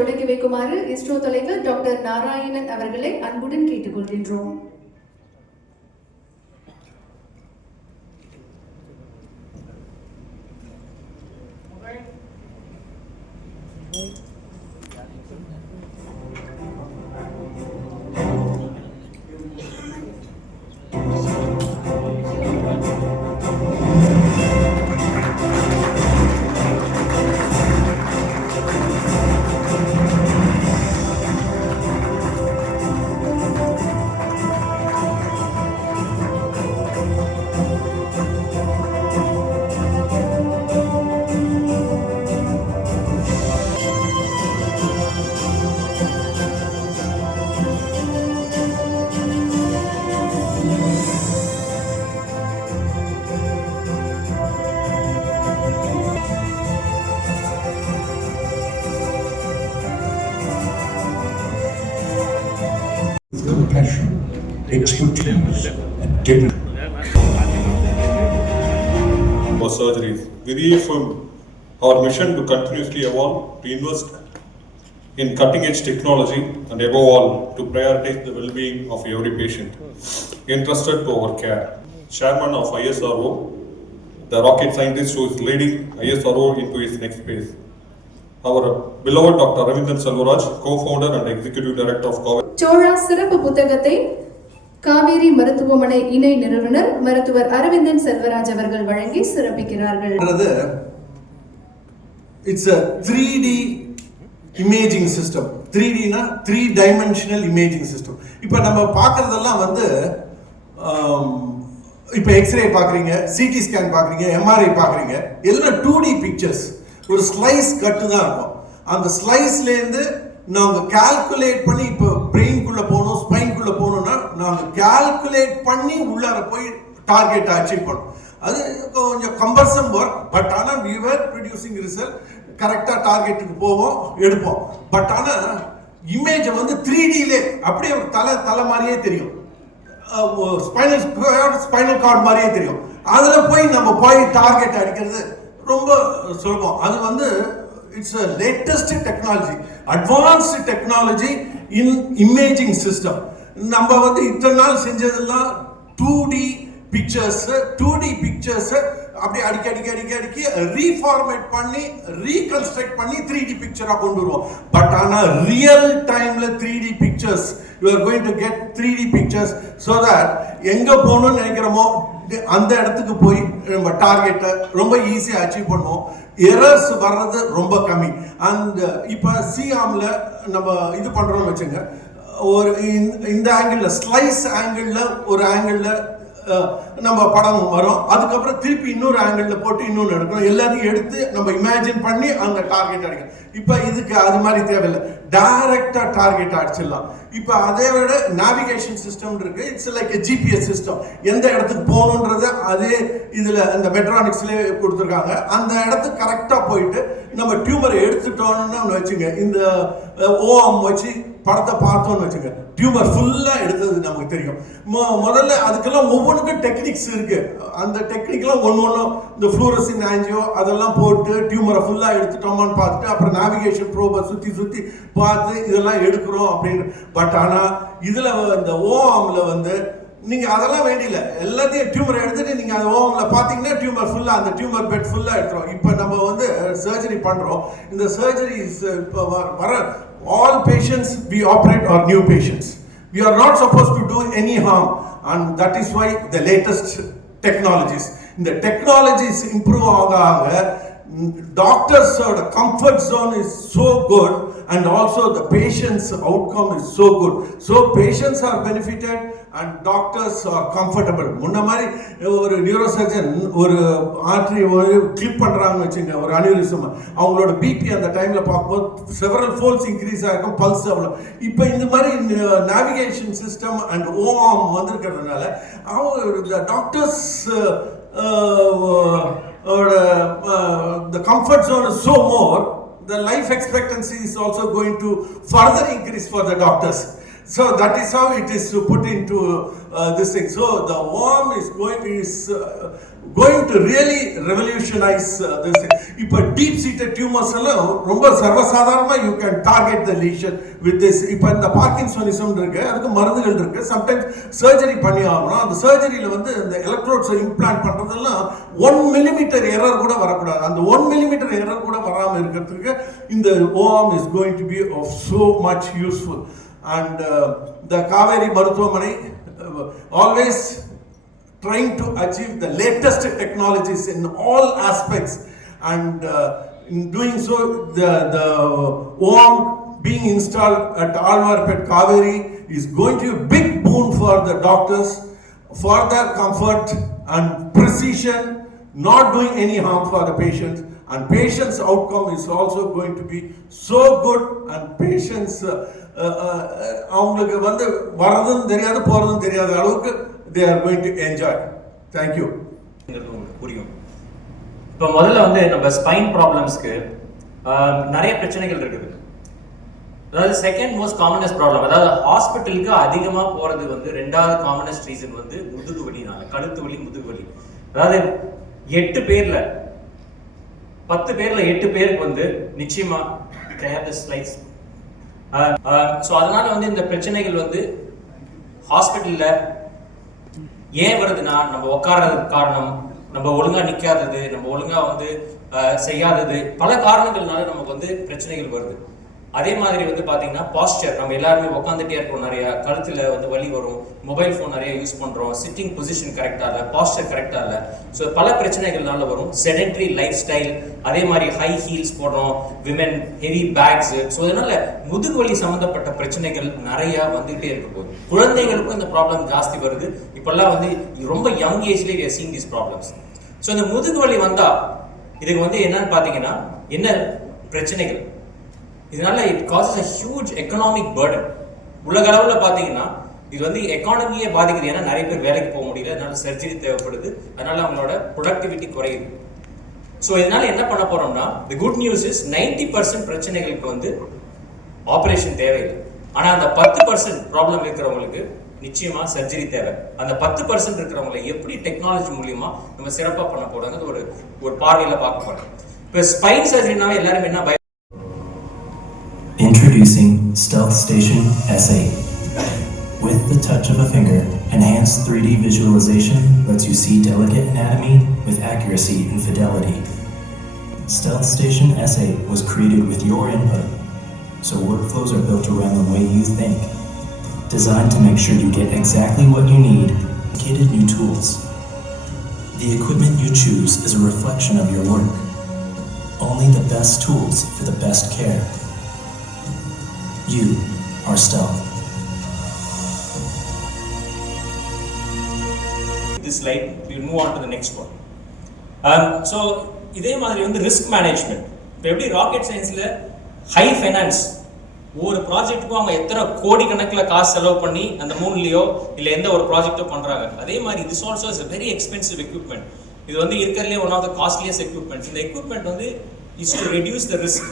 தொடங்கி வைக்குமாறு இஸ்ரோ தலைவர் டாக்டர் நாராயணன் அவர்களை அன்புடன் கேட்டுக்கொள்கின்றோம். With surgeries. We reaffirm our mission to continuously evolve, to invest in cutting edge technology, and above all, to prioritize the well being of every patient entrusted to our care. Chairman of ISRO, the rocket scientist who is leading ISRO into its next phase. Our beloved Dr. Ravindran Selvaraj, co founder and executive director of Cover. Chola சிறப்பு புத்தகத்தை காவேரி மருத்துவமனை இணை நிறுவனர் மருத்துவர் அரவிந்தன் செல்வராஜ் அவர்கள் வழங்கி சிறப்பிக்கிறார்கள். It's a three D imaging system three Tina three dimensional imaging system இப்போ நம்ம பார்க்குறதெல்லாம் வந்து இப்போ எக்ஸ்ரே பார்க்குறீங்க சிடி ஸ்கேன் பார்க்குறீங்க எம்ஆர்ஐ பார்க்குறீங்க எல்லாம் டூ டி பிக்சர்ஸ் ஒரு ஸ்லைஸ் கட்டு தான் இருக்கும். அந்த ஸ்லைஸ்லேருந்து நாங்கள் கால்குலேட் பண்ணி இப்போ நாங்கள் கால்குலேட் பண்ணி உள்ளார போய் டார்கெட் அச்சீவ் பண்ணோம் அது கொஞ்சம் கம்பர்சம் ஒர்க் பட் ஆனால் வி were producing ரிசல்ட் கரெக்டாக டார்கெட்டுக்கு போவோம் எடுப்போம். பட் ஆனால் இமேஜை வந்து த்ரீ டிலே அப்படியே ஒரு தலை தலை மாதிரியே தெரியும். ஸ்பைனல் ஸ்பைனல் கார்டு மாதிரியே தெரியும். அதில் போய் நம்ம போய் டார்கெட் அடிக்கிறது ரொம்ப சுலபம். அது வந்து it's a latest technology advanced technology in imaging system நம்ம வந்து இத்தனை நாள் செஞ்சதெல்லாம் two D pictures two D pictures அப்படி அடிக்க அடிக்க அடிக்க அடிக்கி ரீஃபார்மேட் பண்ணி ரீகன்ஸ்ட்ரக்ட் பண்ணி த்ரீ டி பிக்சரா கொண்டு வருவோம். பட் ஆனா ரியல் டைம்ல three D pictures you are going to get three D pictures so that எங்க போகணும்னு நினைக்கிறோமோ அந்த இடத்துக்கு போய் நம்ம டார்கெட்டை ரொம்ப ஈஸியாக அச்சீவ் பண்ணுவோம். எரர்ஸ் வர்றது ரொம்ப கம்மி. அண்ட் இப்போ சிஆம்ல நம்ம இது பண்ணுறோம்னு வச்சுங்க ஒரு இந்த- ஆங்கிளில் ஸ்லைஸ் ஆங்கிளில் ஒரு ஆங்கிளில் நம்ம படம் வரும். அதுக்கப்புறம் திருப்பி இன்னொரு ஆங்கிளில் போட்டு இன்னொன்று எடுக்கணும். எல்லாத்தையும் எடுத்து நம்ம இமேஜின் பண்ணி அந்த டார்கெட் அடிக்கணும். இப்போ இதுக்கு அது மாதிரி தேவையில்லை. டைரக்டாக டார்கெட் அடிச்சிடலாம். இப்போ அதை விட நேவிகேஷன் சிஸ்டம் இருக்கு. இட்ஸ் லைக் ஜிபிஎஸ் சிஸ்டம் எந்த இடத்துக்கு போகணுன்றத அதே இதில் இந்த மெட்ரானிக்ஸ்லேயே கொடுத்துருக்காங்க. அந்த இடத்துக்கு கரெக்டாக போயிட்டு நம்ம டியூமரை எடுத்துட்டோம்னு ஒன்று வச்சுங்க. இந்த ஓஎம் வச்சு படத்தை பார்த்தோம்னு வச்சுங்க டியூமர் ஃபுல்லாக எடுத்தது நமக்கு தெரியும். மொ- முதல்ல அதுக்கெல்லாம் ஒவ்வொன்றுக்கும் டெக்னிக்ஸ் இருக்கு. அந்த டெக்னிக்லாம் ஒன்று ஒன்று இந்த ஃப்ளூரசின் ஆஞ்சியோ அதெல்லாம் போட்டு டியூமரை ஃபுல்லாக எடுத்துட்டோமான்னு பார்த்துட்டு அப்புறம் நாவிகேஷன் ப்ரோபை சுற்றி சுற்றி பார்த்து இதெல்லாம் எடுக்கிறோம் அப்படின்னு. பட் ஆனால் இதில் இந்த ஓஆமில் வந்து நீங்கள் அதெல்லாம் வேண்டியில. எல்லாத்தையும் டியூமர் எடுத்துகிட்டு நீங்கள் அந்த ஓமில் பார்த்தீங்கன்னா டியூமர் ஃபுல்லாக அந்த டியூமர் பெட் ஃபுல்லாக எடுத்துரும். இப்போ நம்ம வந்து சர்ஜரி பண்ணுறோம் இந்த சர்ஜரி இப்போ வர all patients we operate are new patients we are not suppose to do any harm and that is why the latest technologies இந்த டெக்னாலஜிஸ் இம்ப்ரூவ் ஆக ஆக டாக்டர்ஸோட comfort zone is so good And also the patient's outcome is so good. So patients are benefited and doctors are comfortable. முன்ன மாதிரி ஒரு neurosurgeon ஒரு artery ஒரு clip பண்ணுறாங்கன்னு வச்சுங்க ஒரு அனியூரிசம் அவங்களோட பிபி அந்த டைமில் பார்க்கும்போது செவரல் ஃபோல்ஸ் இன்க்ரீஸ் ஆகிருக்கும் பல்ஸ் அவ்வளோ இப்போ இந்த மாதிரி navigation system and O arm வந்திருக்கிறதுனால அவங்க doctors the comfort zone is so more the life expectancy is also going to further increase for the doctors. So that is how it is put into uh, this thing. So the worm is going is uh, going to really revolutionize uh, this thing. இப்போ deep seated tumours எல்லாம் ரொம்ப சர்வசாதாரணமா you can target the lesion with this இப்போ இந்த parkinsonism இருக்கு அதுக்கு மருந்துகள் இருக்கு. சம்டைம்ஸ் சர்ஜரி பண்ணி ஆகணும். அந்த சர்ஜரியில வந்து இந்த எலக்ட்ரோட்ஸை இம்ப்ளான்ட் பண்றதெல்லாம் ஒன் மில்லிமீட்டர் எரர் கூட வரக்கூடாது. அந்த ஒன் மில்லிமீட்டர் எரர் கூட வராமல் இருக்கிறதுக்கு இந்த O arm is going to be of so much useful and uh, the Kaveri Maruthamani uh, always trying to achieve the latest technologies in all aspects. And uh, in doing so the, the OAM being installed at Alvarpet Kaveri is going to be a big boon for the doctors for their comfort and precision not doing any harm for the patients and patients outcome is also going to be so good. And patients uh, uh, uh, அவங்களுக்கு வந்து வர்றதும் தெரியாது போறதும் தெரியாத அளவுக்கு they are going to enjoy thank you உங்களுக்கு புரியும். இப்போ முதல்ல வந்து நம்ம ஸ்பைன் ப்ராப்ளம்ஸ்க்கு நிறைய பிரச்சனைகள் இருக்குது. அதாவது செகண்ட் மோஸ்ட் காமனஸ்ட் ப்ராப்ளம் அதாவது ஹாஸ்பிட்டலுக்கு அதிகமாக போகிறது வந்து ரெண்டாவது காமனஸ்ட் ரீசன் வந்து முதுகு வலினால கழுத்து வலி முதுகு வலி. அதாவது எட்டு பேரில் பத்து பேர்ல எட்டு பேருக்கு வந்து நிச்சயமா ஸ்லைஸ் ஸோ அதனால வந்து இந்த பிரச்சனைகள் வந்து ஹாஸ்பிட்டல்ல ஏன் வருதுன்னா நம்ம உட்கார்றதுக்கு காரணம் நம்ம ஒழுங்கா நிக்காதது நம்ம ஒழுங்கா வந்து செய்யாதது பல காரணங்கள்னால நமக்கு வந்து பிரச்சனைகள் வருது. அதே மாதிரி வந்து பார்த்தீங்கன்னா பாஸ்டர் நம்ம எல்லாருமே உட்காந்துட்டே இருக்கோம் நிறைய. கழுத்தில் வந்து வலி வரும் மொபைல் ஃபோன் நிறைய யூஸ் பண்ணுறோம் சிட்டிங் பொசிஷன் கரெக்டாக இல்லை பாஸ்டர் கரெக்டாக இல்லை. ஸோ பல பிரச்சனைகள்னால வரும். செடென்ட்ரி லைஃப் ஸ்டைல் அதே மாதிரி ஹை ஹீல்ஸ் போடுறோம் விமென் ஹெவி பேக்ஸ் ஸோ அதனால முதுகு வலி சம்மந்தப்பட்ட பிரச்சனைகள் நிறையா வந்துகிட்டே இருக்க. போகுது குழந்தைகளுக்கும் இந்த ப்ராப்ளம் ஜாஸ்தி வருது. இப்போல்லாம் வந்து ரொம்ப யங் ஏஜ்லேயே we are ப்ராப்ளம்ஸ் ஸோ இந்த முதுகு வலி வந்தால் இதுக்கு வந்து என்னன்னு பார்த்தீங்கன்னா என்ன பிரச்சனைகள்? இதனால it causes a huge economic burden உலக அளவில் பார்த்தீங்கன்னா இது வந்து எக்கானமியே பாதிக்குது. ஏன்னா நிறைய பேர் வேலைக்கு போக முடியல. அதனால சர்ஜரி தேவைப்படுது. அதனால அவங்களோட ப்ரொடக்டிவிட்டி குறையுது. ஸோ இதனால என்ன பண்ண போறோம்னா the good news is ninety percent பிரச்சனைகளுக்கு வந்து ஆப்ரேஷன் தேவையில்லை. ஆனால் அந்த பத்து பர்சன்ட் ப்ராப்ளம் இருக்கிறவங்களுக்கு நிச்சயமா சர்ஜரி தேவை. அந்த பத்து பர்சன்ட் இருக்கிறவங்களை எப்படி டெக்னாலஜி மூலியமா நம்ம சிறப்பாக பண்ண போறாங்க ஒரு ஒரு பார்வையில் பார்க்க போறோம். இப்போ ஸ்பைன் சர்ஜரினாவே எல்லாரும் என்ன பய Stealth Station S8. With the touch of a finger, enhanced 3D visualization lets you see delicate anatomy with accuracy and fidelity. Stealth Station S8 was created with your input, so workflows are built around the way you think. Designed to make sure you get exactly what you need, dedicated new tools. The equipment you choose is a reflection of your work. Only the best tools for the best care. You are stealth. this slide we will move on to the next one. Um, so இதே மாதிரி வந்து risk management இப்போ எப்படி rocket சயின்ஸில் high finance ஒவ்வொரு ப்ராஜெக்ட்டுக்கும் அவங்க எத்தனை கோடி கணக்கில் காசு செலவு பண்ணி அந்த மூணுலையோ இல்லை எந்த ஒரு ப்ராஜெக்ட்டோ பண்ணுறாங்க அதே மாதிரி this also is very expensive equipment இது வந்து இருக்கிறதுலே one of the costliest equipments இந்த எக்யூப்மெண்ட் வந்து is to reduce the risk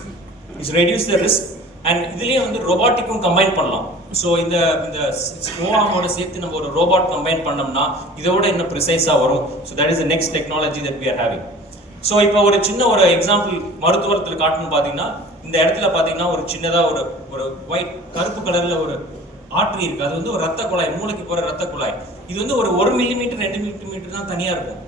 is reduce the risk and இதுலேயே வந்து ரோபாட்டிக்கும் கம்பைன் பண்ணலாம். ஸோ இந்த இந்த ஸ்னோவாமோட சேர்த்து நம்ம ஒரு ரோபாட் கம்பைன் பண்ணோம்னா இதோட இன்னும் ப்ரிசைஸாக வரும். So that is the next technology that we are having so இப்போ ஒரு சின்ன ஒரு எக்ஸாம்பிள் மருத்துவத்தில் காட்டணும் பார்த்தீங்கன்னா இந்த இடத்துல பார்த்தீங்கன்னா ஒரு சின்னதாக ஒரு ஒரு ஒயிட் கருப்பு கலரில் ஒரு ஆற்று இருக்குது அது வந்து ஒரு ரத்த குழாய் மூளைக்கு போகிற ரத்த குழாய். இது வந்து ஒரு ஒரு மில்லிமீட்டர் ரெண்டு மில்லிமீட்டர் தான் தனியாக இருக்கும்.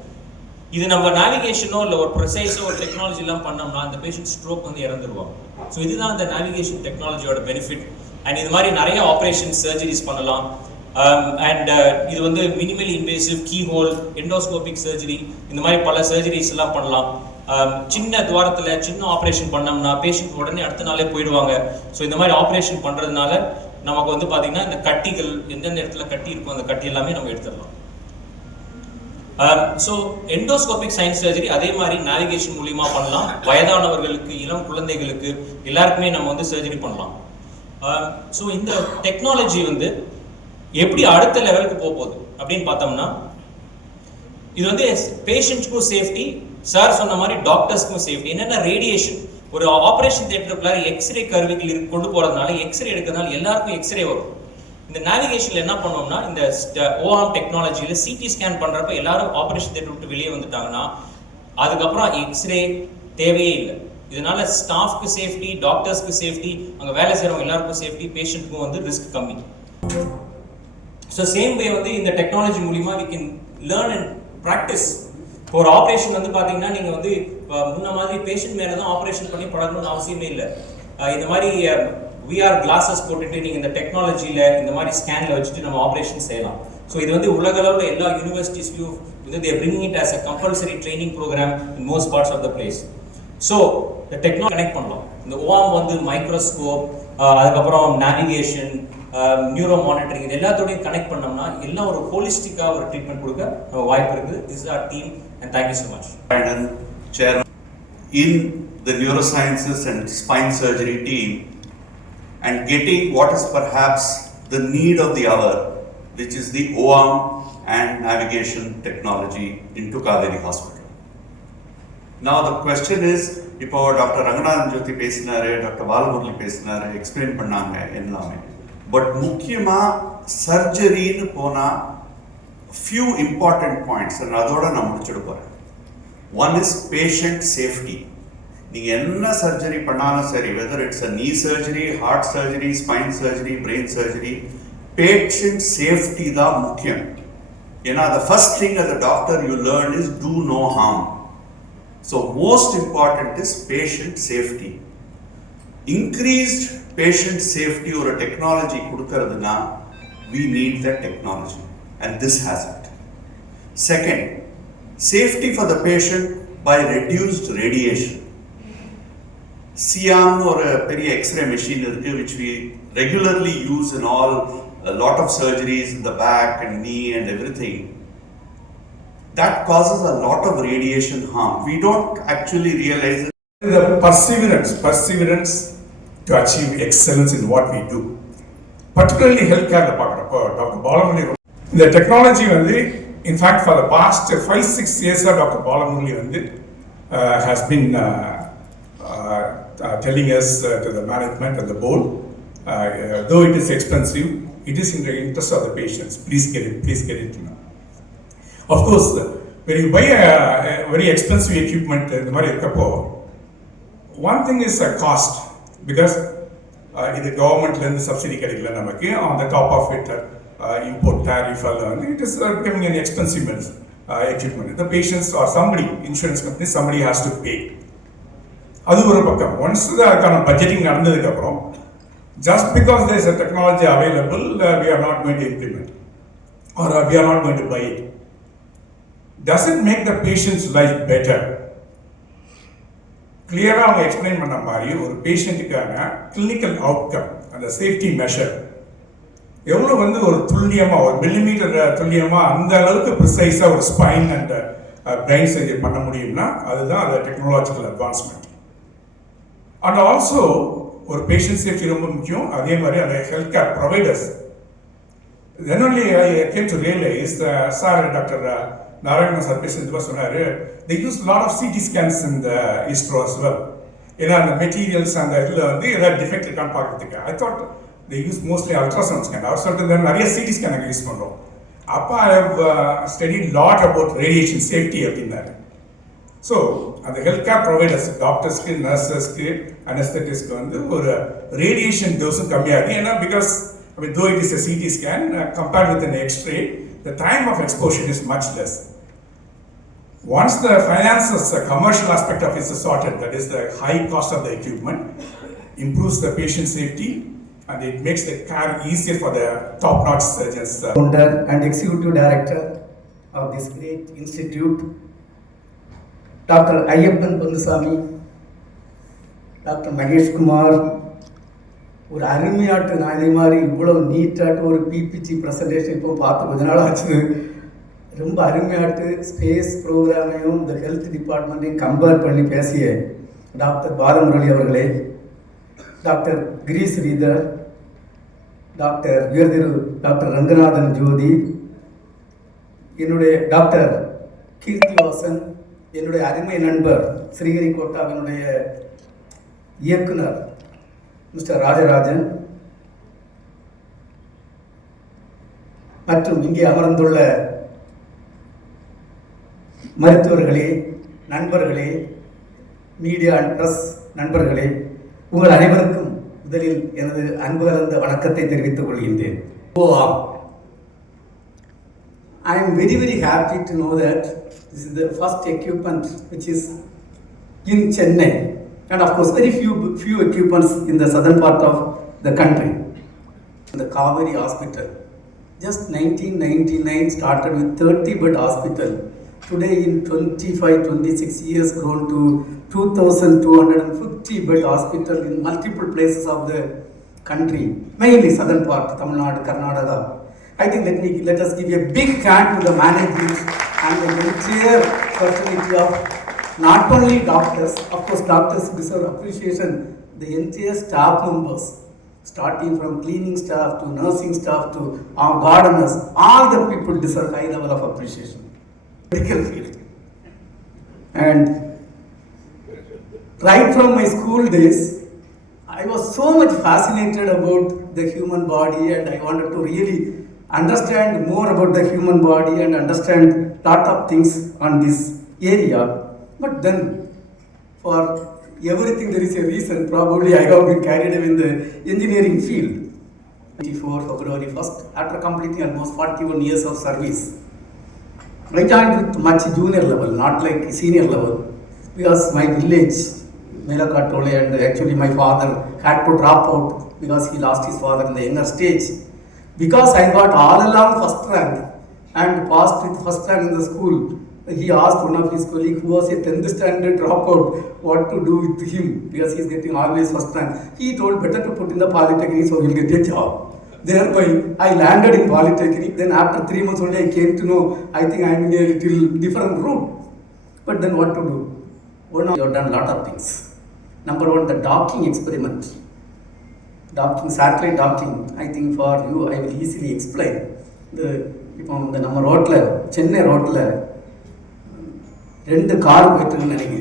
இது நம்ம நேவிகேஷனோ இல்லை ஒரு ப்ரொசைஸோ ஒரு டெக்னாலஜி எல்லாம் பண்ணோம்னா அந்த பேஷண்ட் ஸ்ட்ரோக் வந்து இறந்துருவாங்க. ஸோ இதுதான் அந்த நேவிகேஷன் டெக்னாலஜியோட பெனிஃபிட் அண்ட் இது மாதிரி நிறைய ஆப்ரேஷன் சர்ஜரிஸ் பண்ணலாம். Um, அண்ட் uh, இது வந்து minimally invasive keyhole endoscopic surgery இந்த மாதிரி பல சர்ஜரிஸ் எல்லாம் பண்ணலாம். Um, சின்ன துவாரத்தில் சின்ன ஆப்ரேஷன் பண்ணோம்னா பேஷண்ட் உடனே அடுத்த நாளே போயிடுவாங்க. ஸோ இந்த மாதிரி ஆப்ரேஷன் பண்ணுறதுனால நமக்கு வந்து பார்த்தீங்கன்னா இந்த கட்டிகள் எந்தெந்த இடத்துல கட்டி இருக்கோ அந்த கட்டி எல்லாமே நம்ம எடுத்துடலாம். ஸோ எண்டோஸ்கோபிக் சயின்ஸ் சர்ஜரி அதே மாதிரி நேவிகேஷன் மூலியமா பண்ணலாம். வயதானவர்களுக்கு இளம் குழந்தைகளுக்கு எல்லாருக்குமே நம்ம வந்து சர்ஜரி பண்ணலாம். ஸோ இந்த டெக்னாலஜி வந்து எப்படி அடுத்த லெவலுக்கு போக போகுது அப்படின்னு பார்த்தோம்னா இது வந்து பேஷண்ட்ஸ்க்கும் சேஃப்டி சார் சொன்ன மாதிரி டாக்டர்ஸ்க்கும் சேஃப்டி என்னென்ன ரேடியேஷன் ஒரு ஆப்ரேஷன் தியேட்டருக்குள்ளார எக்ஸ்ரே கருவிகள் கொண்டு போறதுனால எக்ஸ்ரே எடுக்கிறதுனால எல்லாருக்கும் எக்ஸ்ரே வரும். இந்த நேவிகேஷன்ல என்ன பண்ணோம்னா இந்த ஓஆம் டெக்னாலஜியில சிடி ஸ்கேன் பண்றப்ப எல்லாரும் ஆபரேஷன் தேட்டர் விட்டு வெளியே வந்துட்டாங்கன்னா அதுக்கப்புறம் எக்ஸ்ரே தேவையே இல்லை. இதனால ஸ்டாஃப்க்கு சேஃப்டி டாக்டர்ஸ்க்கு சேஃப்டி அங்க வேலை செய்கிறவங்க எல்லாருக்கும் சேஃப்டி பேஷண்ட்டுக்கும் வந்து ரிஸ்க் கம்மி. ஸோ சேம் வே வந்து இந்த டெக்னாலஜி மூலிமா we can learn and practise இப்போ ஒரு ஆப்ரேஷன் வந்து பார்த்தீங்கன்னா நீங்கள் வந்து முன்ன மாதிரி பேஷண்ட் மேலே தான் ஆப்ரேஷன் பண்ணி பழகணும்னு அவசியமே இல்லை. இந்த மாதிரி விஆர் கிளாஸஸ் போட்டுட்டு நீங்கள் இந்த டெக்னாலஜியில் இந்த மாதிரி ஸ்கேனில் வச்சுட்டு நம்ம ஆப்ரேஷன் செய்யலாம். ஸோ இது வந்து உலகளவில் எல்லா யூனிவர்சிட்டிஸ்லையும் வந்து they're bringing it as a compulsory training programme in most parts of the place so இந்த டெக்னாலஜி கனெக்ட் பண்ணலாம். இந்த ஓஆம் வந்து மைக்ரோஸ்கோப் அதுக்கப்புறம் நேவிகேஷன் நியூரோ மானிட்டரிங் இது எல்லாத்தோடையும் கனெக்ட் பண்ணோம்னா எல்லாம் ஒரு ஹோலிஸ்டிக்காக ஒரு ட்ரீட்மெண்ட் கொடுக்க நம்ம வாய்ப்பு இருக்குது. This our team and thank you so much Biden, chairman, in the neurosciences and spine surgery team and getting what is perhaps the need of the hour, which is the OARM and navigation technology into Kaveri Hospital. Now the question is, இப்போ doctor Ranganathan ஜோதி பேசினாரு doctor Balamurali பேசினாரு explain பண்ணாங்க எல்லாமே but முக்கியமா சர்ஜரின்னு போனா few important points அதோட நான் முடிச்சுட போறேன் ஒன் இஸ் பேஷண்ட் சேஃப்டி நீங்கள் என்ன சர்ஜரி பண்ணாலும் சரி whether it's a knee surgery heart surgery spine surgery brain surgery patient safety தான் முக்கியம். ஏன்னா the first thing as doctor you learn is do no harm so most important is patient safety increased patient safety ஒரு technology கொடுக்கறதுனா we need the technology and this has it second safety for the patient by reduced radiation சியாம்னு ஒரு பெரிய x-ray machine இருக்கு which we regularly use in all a lot of surgeries in the back and knee and everything that causes a lot of radiation harm we don't actually realize it The perseverance, perseverance to achieve excellence in what we do. Particularly healthcare பார்க்குறப்போ doctor Balamurali இந்த technology வந்து in fact for the past five six இயர்ஸாக doctor Balamurali வந்து has bin telling us to the management and the board though it is expensive it is in the interest of the patients please get it please get it Of course, when you buy a, a very expensive equipment இந்த மாதிரி இருக்கப்போ one thing is a cost because இது கவர்மெண்ட்லேருந்து subsidy கிடைக்கல நமக்கு on the top of it import tariff எல்லாம் வந்து it is becoming an expensive medicine equipment the patients or somebody insurance company somebody has to pay அது ஒரு பக்கம். Once அதுக்கான budgeting நடந்ததுக்கப்புறம் just because there is a technology available we are not going to implement or we are not going to buy it does make the the life better better? கிளியராக அவங்க explain பண்ண மாதிரி ஒரு பேஷண்ட்டுக்கான clinical outcome அந்த safety measure எவ்வளோ வந்து ஒரு துல்லியமாக ஒரு மில்லிமீட்டர் uh, துல்லியமாக அந்த அளவுக்கு ப்ரிசைஸாக ஒரு ஸ்பைன் அண்ட் பிரெயின் சர்ஜரி பண்ண முடியும்னா அதுதான் அந்த டெக்னாலஜிக்கல் அட்வான்ஸ்மெண்ட் அண்ட் ஆல்சோ ஒரு பேஷண்ட் சேஃப்டி ரொம்ப முக்கியம். அதே மாதிரி அந்த health care providers then only I came to realize, uh, sir, Dr. Uh, Narayana பேசுறது சொன்னாரு they use a lot of CT scans in ஏன்னா அந்த மெட்டீரியல்ஸ் அந்த இதில் வந்து ஏதாவது டிஃபெக்ட் இருக்கான்னு பார்க்கறதுக்கு. I thought they use mostly ultrasound scan அவர் சொல்லிட்டு நிறைய சிடி ஸ்கேன் நாங்கள் யூஸ் பண்ணுறோம் அப்போ I have study lot about radiation safety அப்படின்னாரு. ஸோ அந்த ஹெல்த் கேர் ப்ரொவைடர்ஸ் டாக்டர்ஸ்க்கு நர்சஸ்க்கு அனஸ்தட்டிஸ்க்கு வந்து ஒரு ரேடியேஷன் டோஸும் கம்மியாகுது ஏன்னா because I mean, though it is a CT scan, uh, compared with an X-ray, the time of exposure is much less. Once the finances, the commercial aspect of it is sorted, that is the high cost of the equipment, improves the patient safety, and it makes the care easier for the top-notch surgeons. uh, founder and executive director of this great institute, doctor Ayyappan Ponnusamy doctor Maheshkumar ஒரு அருமையாட்டு நாயனை மாதிரி இவ்வளோ நீட்டாட்டு ஒரு BBC presentation இப்போ பார்த்து கொஞ்ச நாள் ஆச்சு ரொம்ப அருமையாட்டு ஸ்பேஸ் ப்ரோக்ராமையும் இந்த ஹெல்த் டிபார்ட்மெண்ட்டையும் கம்பேர் பண்ணி பேசிய டாக்டர் பாலமுரளி அவர்களே டாக்டர் கிரி ஸ்ரீதர் டாக்டர் உயர்திரு டாக்டர் ரங்கநாதன் ஜோதி என்னுடைய டாக்டர் கீர்த்திவாசன் என்னுடைய அருமை நண்பர் ஸ்ரீஹரிகோட்டாவினுடைய இயக்குனர் மிஸ்டர் ராஜராஜன் மற்றும் இங்கே அமர்ந்துள்ள மருத்துவர்களே நண்பர்களே மீடியா அண்ட் ப்ரெஸ் நண்பர்களே உங்கள் அனைவருக்கும் முதலில் எனது அன்பு கலந்த வணக்கத்தை தெரிவித்துக் கொள்கின்றேன். ஆம். I am very very happy to know that this is the first equipment which is in Chennai and of course very few few equipments in the southern part of the country. The Kaveri Hospital just 1999 started with 30 bed hospital. Today in 25 26 years grown to 2250 bed hospital in multiple places of the country, mainly southern part, Tamil Nadu, Karnataka. I think let me let us give a big hand to the management and the entire fraternity of not only doctors, of course doctors deserve appreciation, the entire staff members, starting from cleaning staff to nursing staff to our gardeners, all the people deserve high level of appreciation. Medical field. And right from my school days, I was so much fascinated about the human body and I wanted to really understand more about the human body and understand lot of things on this area. But then for everything there is a reason. Probably I have been carried away in the engineering field. 24 February 1st, after completing almost 41 years of service. I joined with much junior level, not like senior level, because my village, Melakatole, and actually my father had to drop out because he lost his father in the younger stage. Because I got all along first rank and passed with first rank in the school, he asked one of his colleagues who was a 10th standard dropout what to do with him because he is getting always first rank. He told better to put in the polytechnic so he'll get a job. Thereby, I landed in polytechnic. Then after three months only, I came to know I think I'm in a little different route. But then what to do? One, you have done a lot of things. Number one, the docking experiment. Docking satellite docking. I think for you I will easily explain இந்த இப்போ இந்த நம்ம ரோட்டில் சென்னை ரோட்டில் ரெண்டு car போயிட்டுருக்குன்னு நினைங்க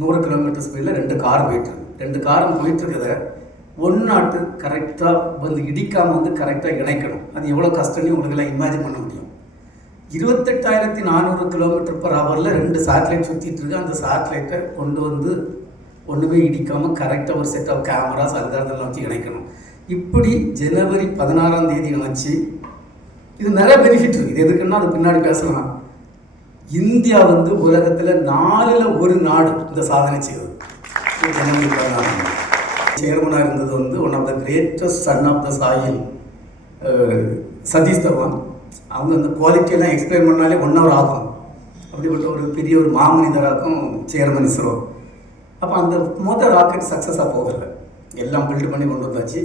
நூறு kilometre ஸ்பீடில் ரெண்டு கார் போயிட்டுருக்கு. ரெண்டு காரும் போயிட்டுருக்கத ஒன்னாட்டு கரெக்டாக வந்து இடிக்காமல் வந்து கரெக்டாக இணைக்கணும். அது எவ்வளோ கஷ்டம்னு உங்களுக்கெல்லாம் இமேஜின் பண்ண முடியும். இருபத்தெட்டாயிரத்தி நானூறு கிலோமீட்டர் பர் ஹவரில் ரெண்டு சேட்டலைட் சுற்றிட்டு இருக்கு அந்த சேட்டலைட்டை கொண்டு வந்து ஒன்றுமே இடிக்காமல் கரெக்டாக ஒரு செட் ஆஃப் கேமராஸ் அல்காரதெல்லாம் வச்சு இணைக்கணும். இப்படி ஜனவரி பதினாறாம் தேதி இணைச்சி இது நிறைய பெனிஃபிட் இருக்குது இது எதுக்குன்னா அது பின்னாடி பேசலாம். இந்தியா வந்து உலகத்தில் நாலில் ஒரு நாடு இந்த சாதனை செய்வது ஜனவரி பதினாறாம் சேர்மனாக இருந்தது வந்து one of the greatest son of the soil Satish Dhawan அவங்க அந்த குவாலிட்டியெல்லாம் எக்ஸ்பிளைன் பண்ணாலே ஒன் ஹவர் ஆகும். அப்படிப்பட்ட ஒரு பெரிய ஒரு மாமனிதராக்கும் சேர்மன் இஸ்ரோ. அப்போ அந்த மொதல் ராக்கெட் சக்ஸஸாக போகலை. எல்லாம் பில்டு பண்ணி கொண்டு வந்தாச்சு.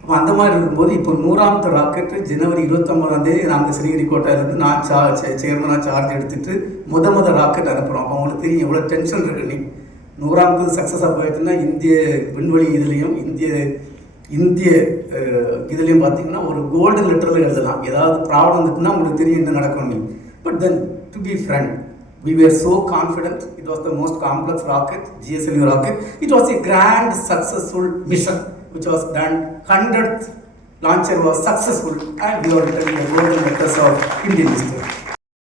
அப்போ அந்த மாதிரி இருக்கும்போது இப்போ நூறாமத்து ராக்கெட்டு ஜனவரி இருபத்தொம்பதாந்தேதி நாங்கள் ஸ்ரீஹரிகோட்டாலேருந்து நான் சா சேர்மனாக சார்ஜ் எடுத்துட்டு முத முத ராக்கெட் அனுப்புகிறோம் அப்போ உங்களுக்கு தெரியும் எவ்வளோ டென்ஷன் இருக்கு நீ நூறாமத்து சக்ஸஸாக போயிடுச்சுன்னா இந்திய விண்வெளி இதுலேயும் இந்திய இந்திய இதுலேயும் பார்த்தீங்கன்னா ஒரு கோல்டன் லெட்டரில் எழுதலாம். ஏதாவது ப்ராப்ளம் இருந்துச்சுன்னா உங்களுக்கு தெரியும் என்ன நடக்கும் நீ but then to be friend we were so confident it was the most complex rocket gslu rocket. It was a grand successful mission which was done. 100th launcher was successful and we were in the golden letters of indian history